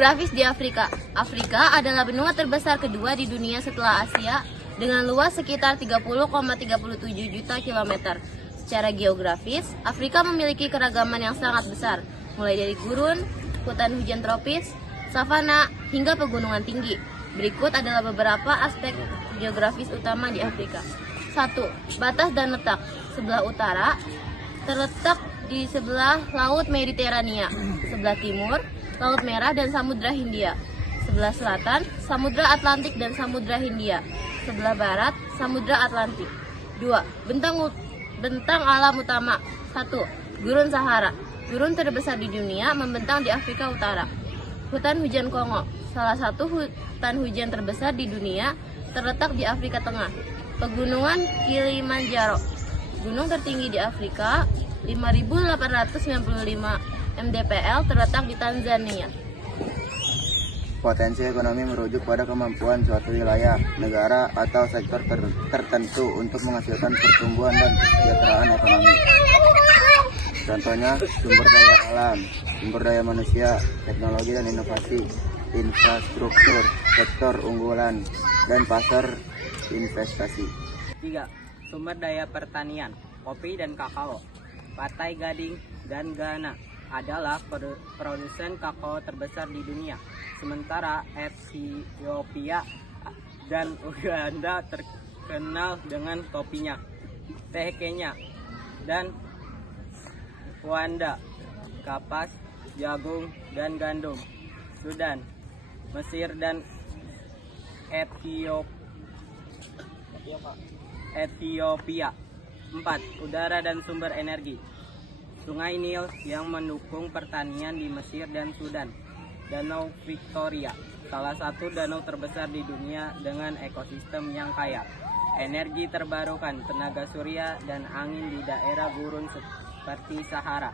Geografis di Afrika. Afrika adalah benua terbesar kedua di dunia setelah Asia dengan luas sekitar 30,37 juta kilometer. Secara geografis, Afrika memiliki keragaman yang sangat besar, mulai dari gurun, hutan hujan tropis, savana, hingga pegunungan tinggi. Berikut adalah beberapa aspek geografis utama di Afrika. 1. Batas dan letak. Sebelah utara terletak di sebelah Laut Mediterania, sebelah timur Laut Merah dan Samudra Hindia, sebelah selatan Samudra Atlantik dan Samudra Hindia, sebelah barat Samudra Atlantik. 2. Bentang alam utama. 1. Gurun Sahara. Gurun terbesar di dunia membentang di Afrika Utara. Hutan hujan Kongo. Salah satu hutan hujan terbesar di dunia terletak di Afrika Tengah. Pegunungan Kilimanjaro. Gunung tertinggi di Afrika, 5.895 mdpl, terletak di Tanzania. Potensi ekonomi merujuk pada kemampuan suatu wilayah, negara, atau sektor tertentu untuk menghasilkan pertumbuhan dan kesejahteraan ekonomi. Contohnya, sumber daya alam, sumber daya manusia, teknologi dan inovasi, infrastruktur, sektor unggulan, dan pasar investasi. 3. Sumber daya pertanian, kopi dan kakao. Pantai Gading dan Ghana adalah produsen kakao terbesar di dunia. Sementara Ethiopia dan Uganda terkenal dengan kopinya. Teh Kenya dan Rwanda, kapas, jagung, dan gandum. Sudan, Mesir, dan Ethiopia. 4. Udara dan sumber energi. Sungai Nil yang mendukung pertanian di Mesir dan Sudan. Danau Victoria, salah satu danau terbesar di dunia dengan ekosistem yang kaya. Energi terbarukan, tenaga surya dan angin di daerah gurun seperti Sahara.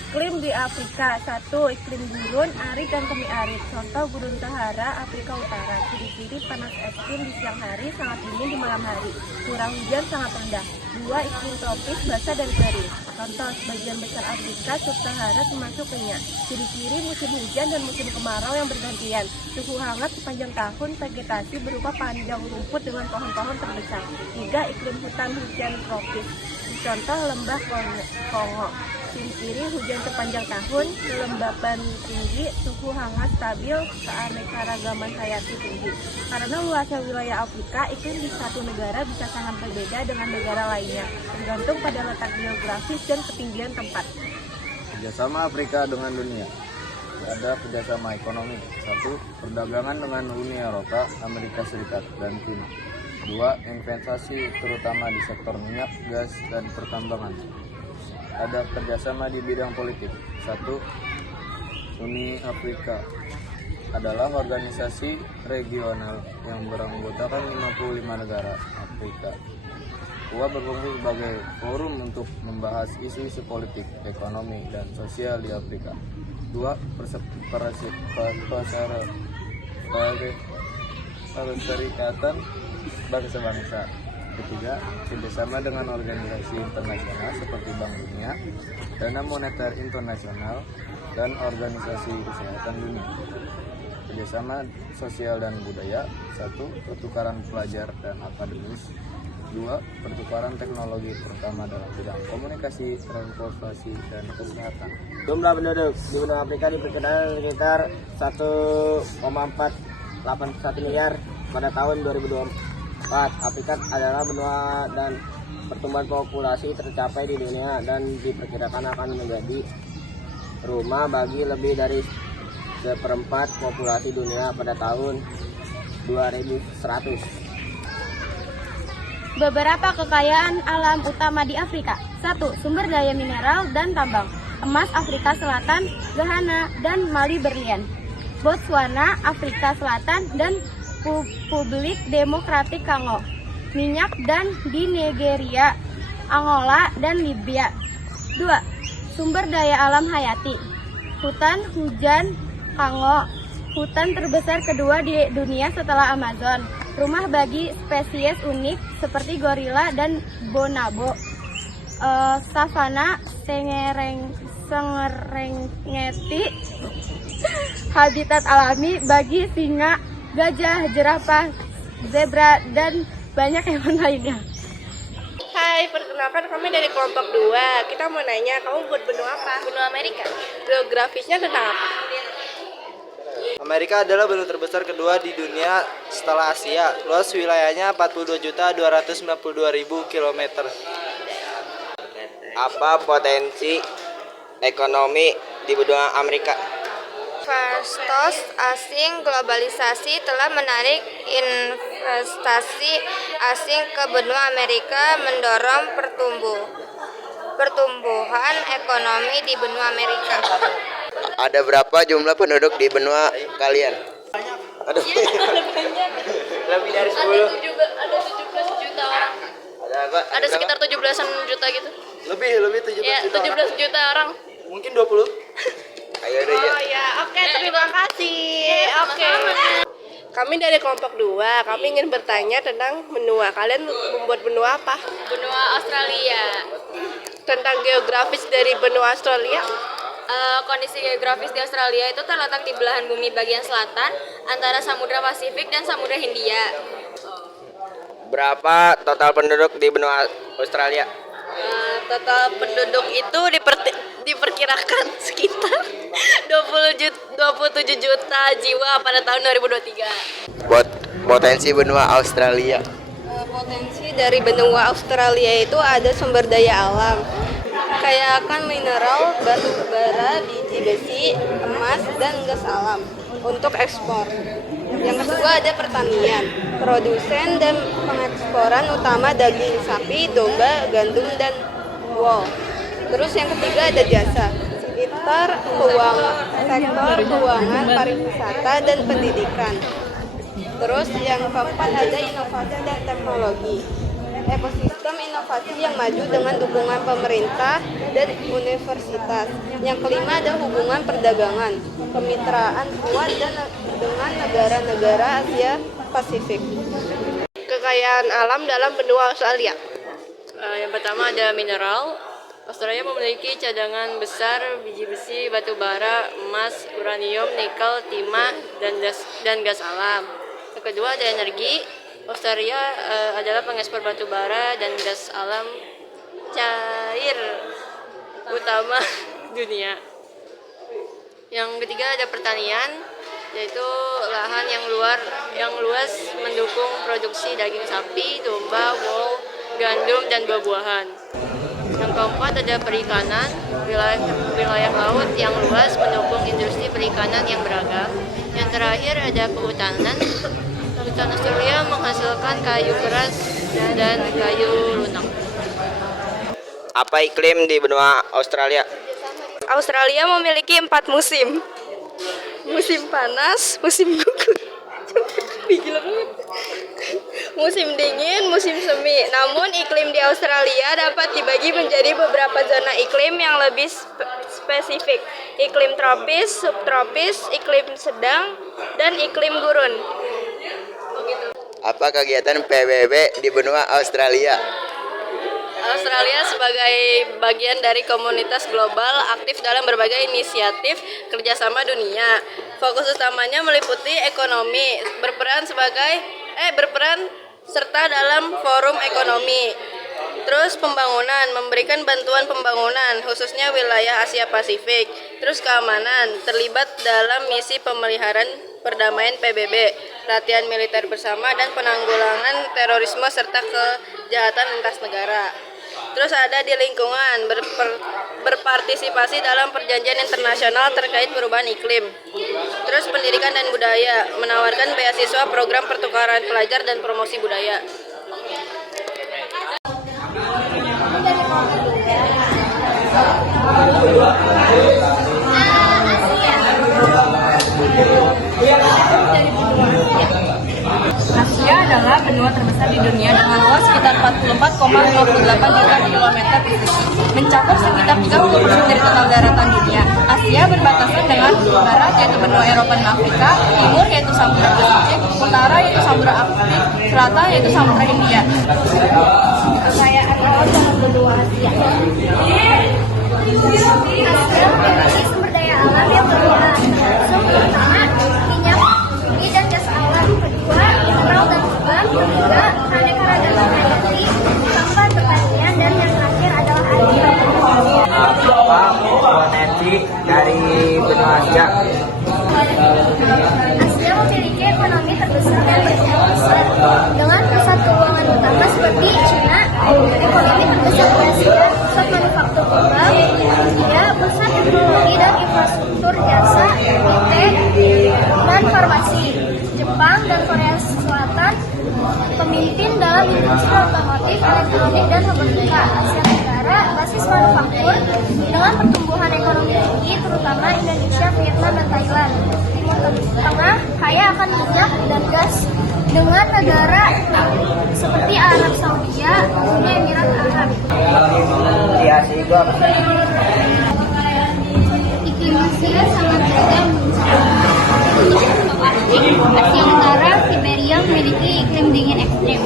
Iklim di Afrika. 1. Iklim gurun, arid dan semi-arid. Contoh Gurun Sahara, Afrika Utara. Ciri-ciri panas ekstrim di siang hari, sangat dingin di malam hari. Curah hujan sangat rendah. 2. Iklim tropis, basah dan kering. Contoh, sebagian besar Afrika sub-Sahara termasuk Kenya. Ciri-ciri musim hujan dan musim kemarau yang bergantian. Suhu hangat sepanjang tahun, vegetasi berupa panjang rumput dengan pohon-pohon terbesar. 3. Iklim hutan hujan tropis. Contoh, lembah Kongo. Ciri-ciri hujan sepanjang tahun, kelembaban tinggi, suhu hangat stabil, keanekaragaman hayati tinggi. Karena luasnya wilayah Afrika, iklim di satu negara bisa sangat berbeda dengan negara lainnya, tergantung pada letak geografis dan ketinggian tempat. Kerjasama Afrika dengan dunia. Ada kerjasama ekonomi. 1. Perdagangan dengan Uni Eropa, Amerika Serikat, dan China. 2. Investasi terutama di sektor minyak, gas, dan pertambangan. Ada kerjasama di bidang politik. 1. Uni Afrika adalah organisasi regional yang beranggotakan 55 negara Afrika. UA berfungsi sebagai forum untuk membahas isu-isu politik, ekonomi, dan sosial di Afrika. 2. Perserikatan bangsa-bangsa. Ketiga, kerjasama dengan organisasi internasional seperti Bank Dunia, Dana Moneter Internasional, dan Organisasi Kesehatan Dunia. Kerjasama sosial dan budaya. 1. Pertukaran pelajar dan akademis. 2. Pertukaran teknologi terutama dalam bidang komunikasi, transportasi, dan kesehatan. Jumlah penduduk di benua Afrika diperkirakan sekitar 1,481 miliar pada tahun 2024. Afrika adalah benua dan pertumbuhan populasi tercapai di dunia dan diperkirakan akan menjadi rumah bagi lebih dari 1/4 populasi dunia pada tahun 2100. Beberapa kekayaan alam utama di Afrika. 1. Sumber daya mineral dan tambang. Emas Afrika Selatan, Ghana, dan Mali berlian. Botswana, Afrika Selatan, dan Republik Demokratik Kongo. Minyak dan di Nigeria, Angola, dan Libya. 2. Sumber daya alam hayati. Hutan hujan Kongo, hutan terbesar kedua di dunia setelah Amazon. Rumah bagi spesies unik seperti gorila dan bonobo. Savana, Serengeti, habitat alami bagi singa, gajah, jerapah, zebra, dan banyak hewan lainnya. Hai, perkenalkan kami dari kelompok 2. Kita mau nanya, kamu buat benua apa? Benua Amerika. Geografisnya tentang apa? Amerika adalah benua terbesar kedua di dunia setelah Asia. Luas wilayahnya 42.292.000 km. Apa potensi ekonomi di benua Amerika? Investor asing globalisasi telah menarik investasi asing ke benua Amerika, mendorong pertumbuhan ekonomi di benua Amerika. Ada berapa jumlah penduduk di benua kalian? Aduh. Lebih dari 10. Ada 17 juta orang. Ada apa? Ada sekitar 17-an juta gitu. Lebih 17 Ya, juta. 17 juta orang. Mungkin 20. Ayo deh ya. Oh ya, oke, terima kasih. Oke. Kami dari kelompok 2. Kami ingin bertanya tentang benua. Kalian membuat benua apa? Benua Australia. Tentang geografis dari benua Australia. Kondisi geografis di Australia itu terletak di belahan bumi bagian selatan antara Samudra Pasifik dan Samudra Hindia. Berapa total penduduk di benua Australia? Total penduduk itu diperkirakan sekitar 27 juta jiwa pada tahun 2023. Potensi benua Australia. Potensi dari benua Australia itu ada sumber daya alam, kayak mineral, batu bara, biji besi, emas, dan gas alam untuk ekspor. Yang kedua ada pertanian, produsen dan pengeksporan utama daging sapi, domba, gandum, dan wool. Terus yang ketiga ada jasa, sektor keuangan, pariwisata, dan pendidikan. Terus yang keempat ada inovasi dan teknologi, ekosistem inovasi yang maju dengan dukungan pemerintah dan universitas. Yang kelima ada hubungan perdagangan, kemitraan kuat dengan negara-negara Asia Pasifik. Kekayaan alam dalam benua Australia. Yang pertama ada mineral. Australia memiliki cadangan besar biji besi, batu bara, emas, uranium, nikel, timah, dan gas alam. Yang kedua ada energi. Australia adalah pengekspor batu bara dan gas alam cair utama dunia. Yang ketiga ada pertanian, yaitu lahan yang luas mendukung produksi daging sapi, domba, wool, gandum, dan buah-buahan. Yang keempat ada perikanan, wilayah laut yang luas mendukung industri perikanan yang beragam. Yang terakhir ada kehutanan. Hutan Australia menghasilkan kayu keras dan kayu lunak. Apa iklim di benua Australia? Australia memiliki 4 musim. Musim panas, musim gugur. Gila banget. Musim dingin, musim semi. Namun iklim di Australia dapat dibagi menjadi beberapa zona iklim yang lebih spesifik. Iklim tropis, subtropis, iklim sedang, dan iklim gurun. Apa kegiatan PBB di benua Australia? Australia sebagai bagian dari komunitas global aktif dalam berbagai inisiatif kerjasama dunia. Fokus utamanya meliputi ekonomi, berperan serta dalam forum ekonomi. Terus pembangunan, memberikan bantuan pembangunan khususnya wilayah Asia Pasifik. Terus keamanan, terlibat dalam misi pemeliharaan perdamaian PBB, latihan militer bersama, dan penanggulangan terorisme serta kejahatan lintas negara. Terus ada di lingkungan, berpartisipasi dalam perjanjian internasional terkait perubahan iklim. Terus pendidikan dan budaya, menawarkan beasiswa, program pertukaran pelajar, dan promosi budaya. Asia adalah benua terbesar di dunia dengan luas sekitar 44,58 juta kilometer persegi, mencakup sekitar 30% dari total daratan dunia. Asia berbatasan dengan barat yaitu benua Eropa dan Afrika, timur yaitu Samudra Pasifik, utara yaitu Samudra Arktik, selatan yaitu Samudra Hindia. Kekayaan alam dalam benua Asia. Asia memiliki sumber daya alam yang berlimpah, termasuk pertama minyak, bumi dan gas alam, kedua mineral dan logam, ketiga keanekaragaman hayati, keempat pertanian, dan yang terakhir adalah air. Apa potensi dari benua Asia? Asia memiliki ekonomi terbesar dan berkembang besar dengan pusat keuangan utama seperti China, ekonomi terbesar di Asia, pusat manufaktur global, India, pusat teknologi dan infrastruktur jasa, IT, dan farmasi, Jepang dan Korea Selatan, pemimpin dalam industri otomotif, elektronik, dan robotika. Asia Tenggara basis manufaktur dengan pertumbuhan ekonomi tinggi, terutama Indonesia, Vietnam, dan Thailand. Timur Tengah kaya akan minyak dan gas dengan negara seperti Arab Saudi, Uni Emirat Arab. Di Asia itu apa? Iklim Asia sangat beragam. Untuk Arktik, Asia Utara, Siberia memiliki iklim dingin ekstrim.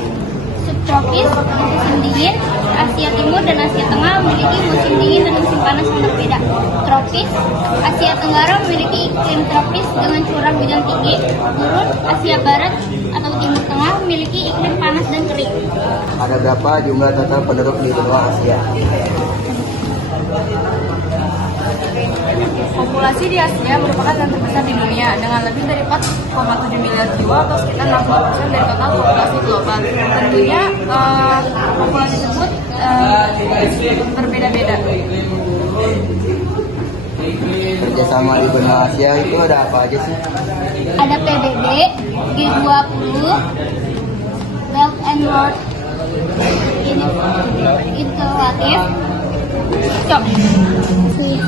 Subtropis, musim dingin, Asia Timur dan Asia Tengah memiliki musim dingin dan musim panas yang berbeda. Tropis, Asia Tenggara memiliki iklim tropis dengan curah hujan tinggi. Gurun, Asia Barat atau Timur Tengah memiliki iklim panas dan kering. Ada berapa jumlah total penduduk di benua Asia? Populasi di Asia merupakan yang terbesar di dunia dengan lebih dari 4,7 miliar jiwa atau sekitar 60% dari total populasi global. Tentunya populasi tersebut berbeda-beda. Kerjasama di benua Asia itu ada apa aja sih? Ada PBB, G20, Belt and Road Initiative.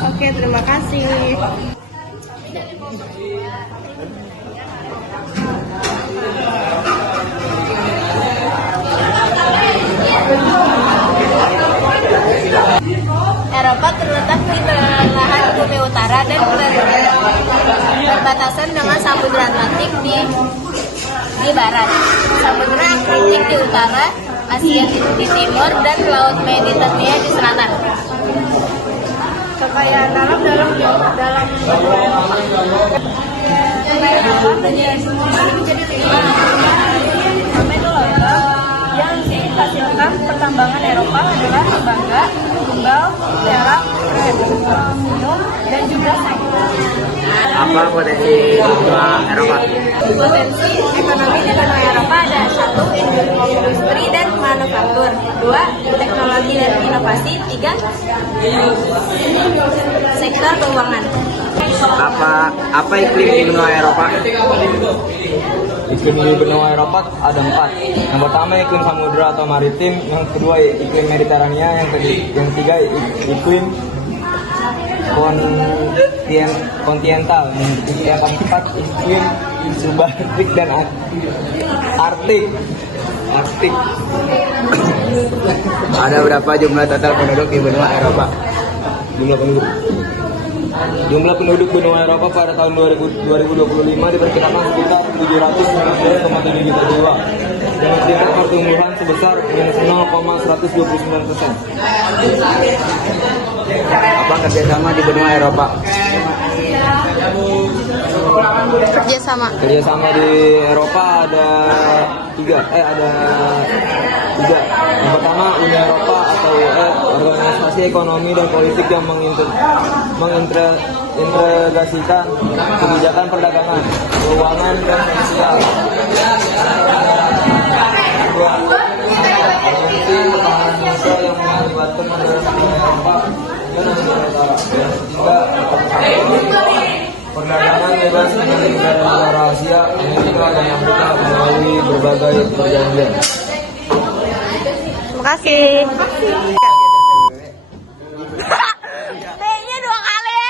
Oke, terima kasih. Eropa terletak di belahan bumi utara dan berbatasan dengan Samudra Atlantik di barat, Samudra Arktik di utara, Asia di timur, dan Laut Mediterania di selatan. Kekayaan alam dalam benua Eropa. Kekayaan alam menjadi 5 yang dihasilkan pertambangan Eropa adalah tembaga, tumbal, perak, aluminium, dan juga sayur. Apa potensi benua Eropa? Potensi ekonomi di benua Eropa ada 1. Industri dan manufaktur, 2. Teknologi dan inovasi, 3. Sektor keuangan. Apa iklim di benua Eropa? Iklim di benua Eropa ada 4. Yang pertama iklim samudra atau maritim, yang kedua iklim Mediterania, yang ketiga iklim kontinental, yang keempat iklim subarktik dan Arktik. Ada berapa jumlah total penduduk di benua Eropa? Jumlah penduduk benua Eropa pada tahun 2025 diperkirakan sekitar 719,7 juta jiwa dengan tingkat pertumbuhan sebesar -0,129%. Apa kerjasama di benua Eropa? Kerjasama di Eropa ada tiga. Yang pertama Uni Eropa atau organisasi ekonomi dan politik yang mengintegrasikan kebijakan perdagangan, keuangan, dan sosial. Kedua, Aliansi Pertahanan Indonesia yang melibatkan negara Eropa dan Asia Utara. Ketiga, perdagangan bebas dengan negara Asia, Amerika, dan Afrika melalui berbagai perjanjian. Terima kasih. B-nya 2 kali.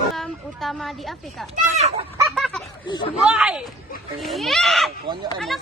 Belum. Utama di Afrika. Woi. Anak